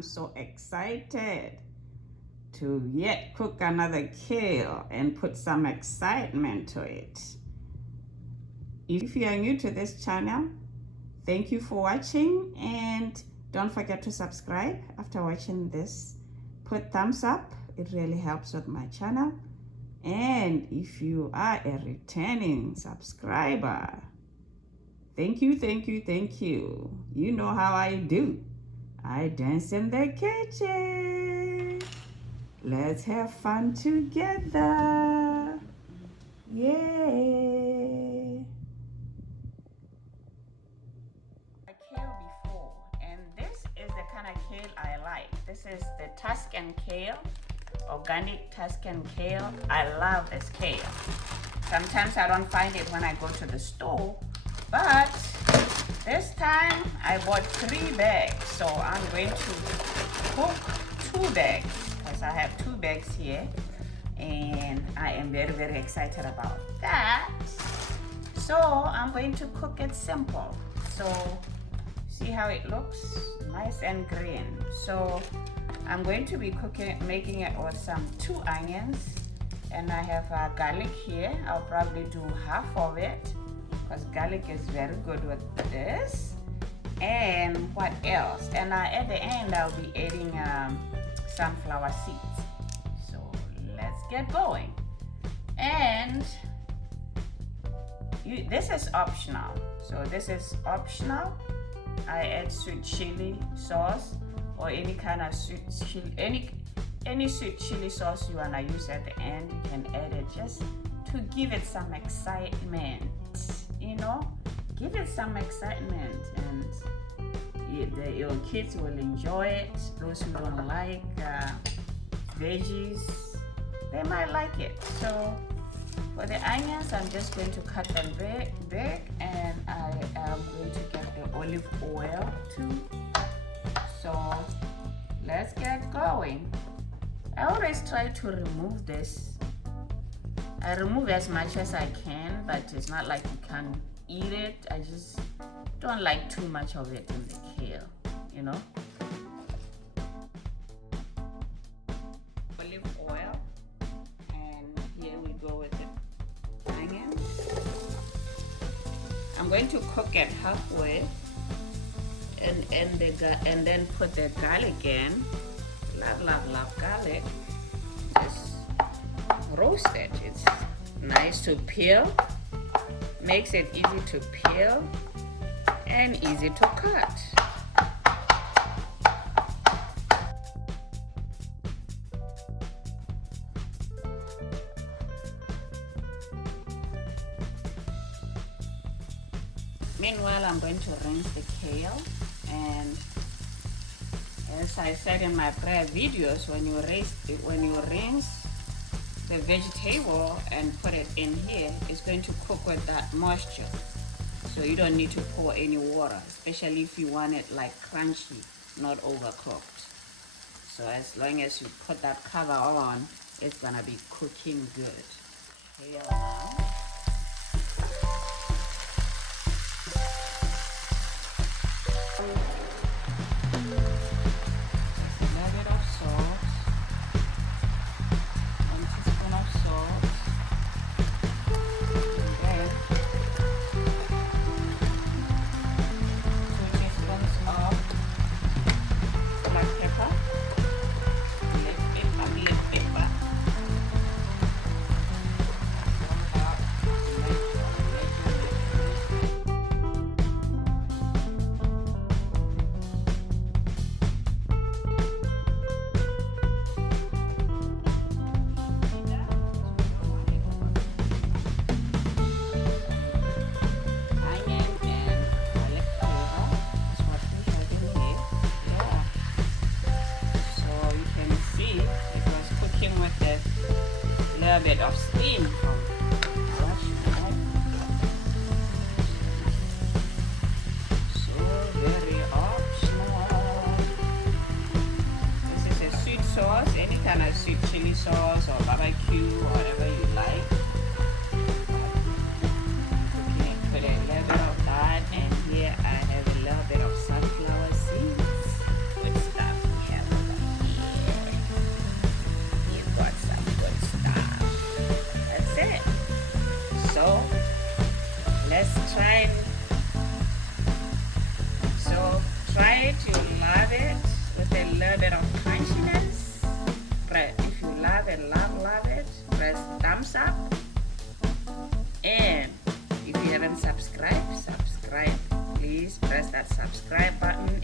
I'm so excited to yet cook another kale and put some excitement to it. If you are new to this channel, thank you for watching, and don't forget to subscribe after watching this. Put thumbs up, it really helps with my channel. And if you are a returning subscriber, thank you, thank you, thank you. You know how I do. I dance in the kitchen. Let's have fun together. Yay. Kale before, and this is the kind of kale I like. This is the Tuscan Kale, organic Tuscan Kale. I love this kale. Sometimes I don't find it when I go to the store, but this time I bought 3 bags, so I'm going to cook 2 bags because I have 2 bags here, and I am very, very excited about that. So I'm going to cook it simple. So see how it looks, nice and green. So I'm going to be making it with some 2 onions, and I have garlic here. I'll probably do half of it because garlic is very good with this. And what else? And at the end I'll be adding sunflower seeds. So let's get going. And this is optional. So this is optional. I add sweet chili sauce or any kind of sweet chili, any sweet chili sauce you wanna use at the end. You can add it just to give it some excitement. You know, give it some excitement, and your kids will enjoy it. Those who don't like veggies, they might like it. So for the onions, I'm just going to cut them big, and I am going to get the olive oil too. So let's get going. I always try to remove this. I remove as much as I can, but it's not like you can't eat it. I just don't like too much of it in the kale, you know. Olive oil, and here we go with the onions. I'm going to cook it halfway, and then put the garlic in. Love garlic. Just roast it. It's nice to peel, makes it easy to peel and easy to cut. Meanwhile, I'm going to rinse the kale, and as I said in my prior videos, when you rinse the vegetable and put it in here, it's going to cook with that moisture. So you don't need to pour any water, especially if you want it like crunchy, not overcooked. So as long as you put that cover on, it's gonna be cooking good. Kale now. Bit of steam from so very optional. This is a sweet sauce, any kind of sweet chili sauce or barbecue or whatever you like. Put a little bit of that, and here I have a little bit of sunflower seeds. Good stuff. Yeah. So let's try. So try to love it with a little bit of crunchiness. But if you love it, love it, press thumbs up. And if you haven't subscribed, please press that subscribe button